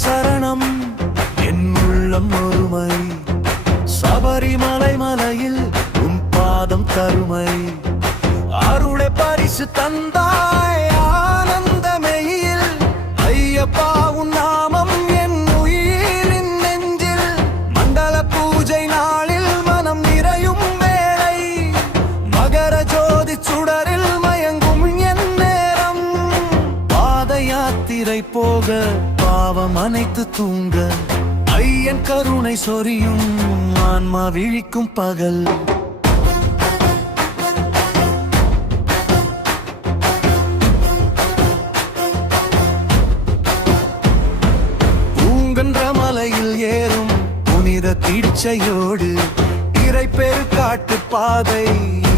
சரணம் என் உள்ளம் ஒருமை சபரிமலை மலையில் உன் பாதம் கருமை அருளை பரிசு தந்தாய் ஆனந்தமெயில் ஐயப்பா உன் நாமம் என் உயிரின் நெஞ்சில் மண்டல பூஜை நாளில் மனம் நிறையும் வேளை மகர ஜோதி சுடரில் மயங்கும் என் நேரம் பாத யாத்திரை போக பாவம் அனைத்து தூங்க ஐயன் கருணை சொரியும் ஆன்மா விழிக்கும் பகல் மலையில் ஏறும் புனித தீட்சையோடு இறை பெருக்காட்டு பாதை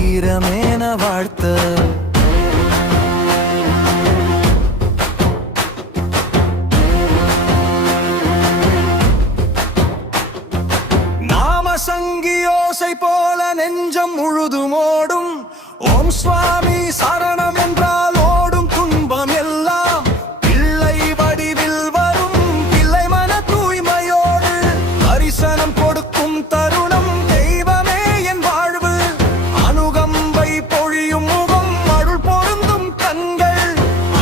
ஈரமேன வாழ்த்த நாம சங்கியோசை போல நெஞ்சம் முழுதும் ஓடும் ஓம் சுவாமி சரணம் என்றால் ஓடும் துன்பம் எல்லாம் பிள்ளை வடிவில் வரும் பிள்ளை மன தூய்மையோடு தரிசனம் கொடுக்கும் தருணம் தெய்வமே என் வாழ்வு அனுகம்பை பொழியும் முகம் அருள் பொருந்தும் கண்கள்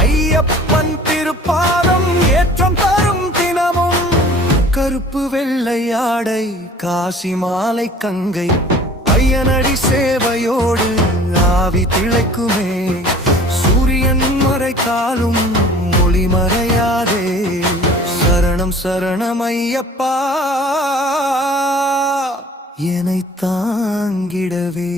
ஐயப்பன் திருப்பாதம் ஏற்றம் தரும் தினமும் கருப்பு வெள்ளை ஆடை காசி மாலை கங்கை ஐயனடி சேவையோடு ஆவி திளைக்குமே சூரியன் மறைத்தாலும் ஒளி மறையாதே சரணம் சரணம் ஐயப்பா என்னை தாங்கிடவே